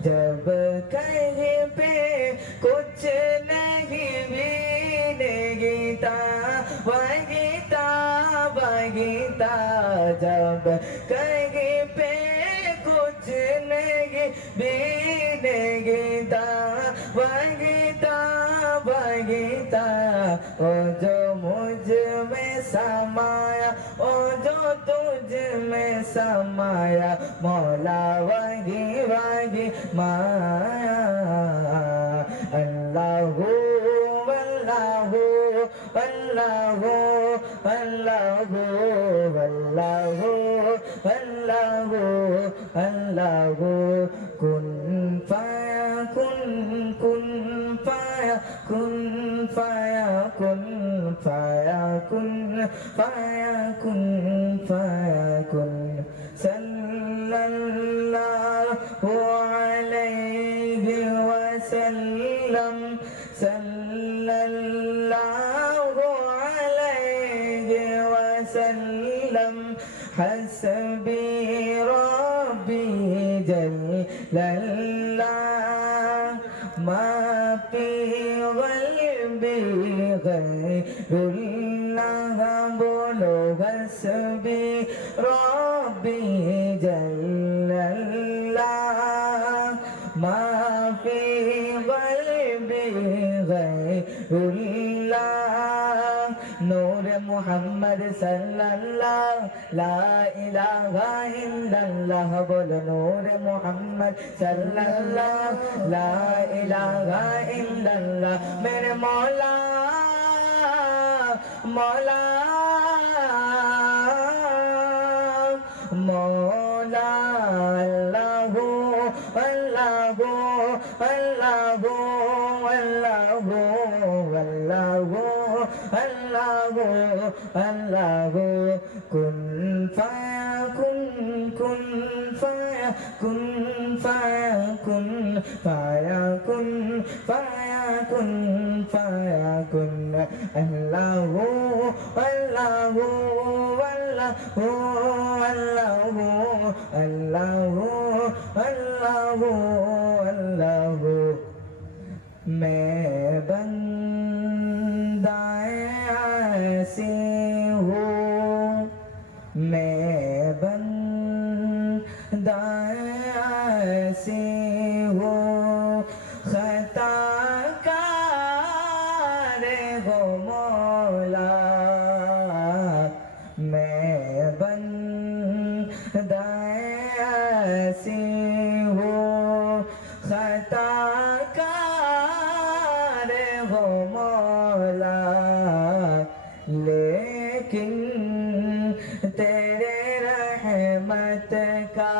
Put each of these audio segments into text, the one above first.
जब कहीं पे कुछ नहीं मिलेगा वगीता वगीता जब कहीं पे कुछ नहीं मिलेगा वगीता वगीता ओ जो मुझ में समाया ओ जो तुझ में समाया मौला वही वही माया अल्लाहु अल्लाहु अल्लाहु अल्लाहु अल्लाहु अल्लाहु अल्लाहु कुन फयकुन कुन फयकुन फयकुन फयकुन फयकुन फयकुन सल्लल्लाहु अलैहि वसल्लम सल्लल्लाहु अलैहि वसल्लम हस्बी रब्बी जल्लल्लाह मा फी क़ल्बी गैरुल्लाह बोलो हस्बी रब्बी जल्लल्लाह मा फी क़ल्बी गैरुल्लाह नूर मुहम्मद सल्लल्लाह ला इलाहा इल्लल्लाह बोलो नूर मुहम्मद सल्लल्लाह ला इलाहा इल्लल्लाह मेरे मौला मौला मौला अल्लाहु अल्लाहु अल्लाहु अल्लाहु अल्लाहु अल्लाहु अल्लाहु कुन फयकुन कुन फयकुन फयकुन फयकुन फयकुन फयकुन अल्लाहु अल्लाहु अल्लाहु अल्लाहु अल्लाहु अल्लाहु अल्लाहु मैं बंदाए ऐसी हूँ मैं बंदाए ऐसी हूँ खताकार हो मौला मैं बंदाए ऐसी हूँ खताकार हो मौला लेकिन तेरे रहमत का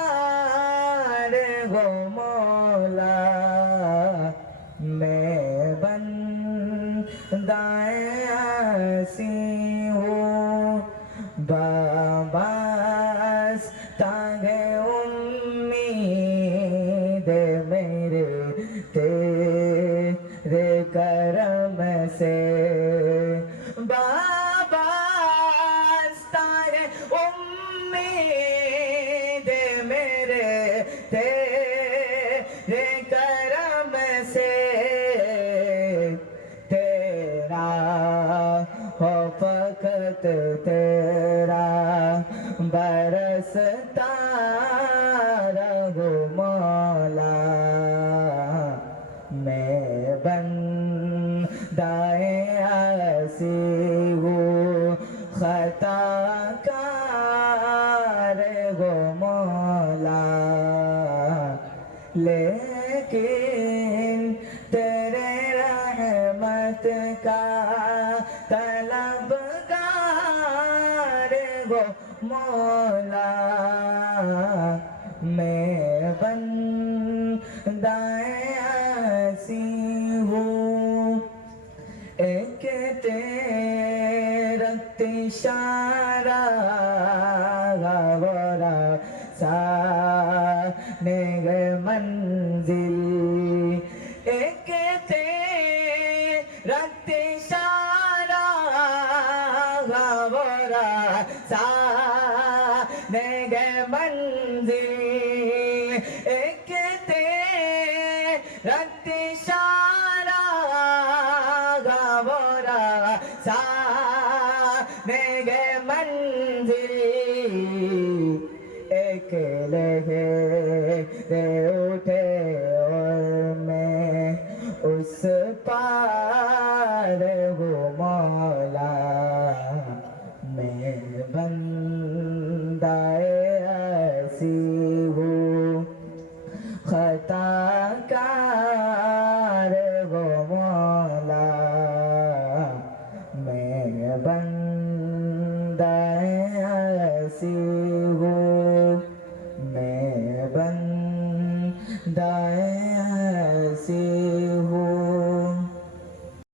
तलबगार हो मौला मैं बंदाए ऐसी हूँ बाबास तागे उम्मीद मेरे तेरे करम से बाबास्ता है उम्मीद मेरे तेरे करम से तेरा हो फकत तेरा बरसता रहो मौला मैं बंदा दाए ऐसी हूँ खताकार गो मौला लेकिन तेरे रहमत का तलबगार गो मौला मैं बंदाए ऐसी हूँ एक तेरा इशारा गवरा साने गए मंजिल एक तेरा इशारा गवरा साने गए मंजिल एक तेरा इशारा गवरा साने गए मंजिल एक लहरे उठे और मैं उस पार हूँ मौला मैं बंदाए ऐसी हूँ खताकार वो मौला मैं बंदाए ऐसी हूँ मैं बंदाए ऐसी हूँ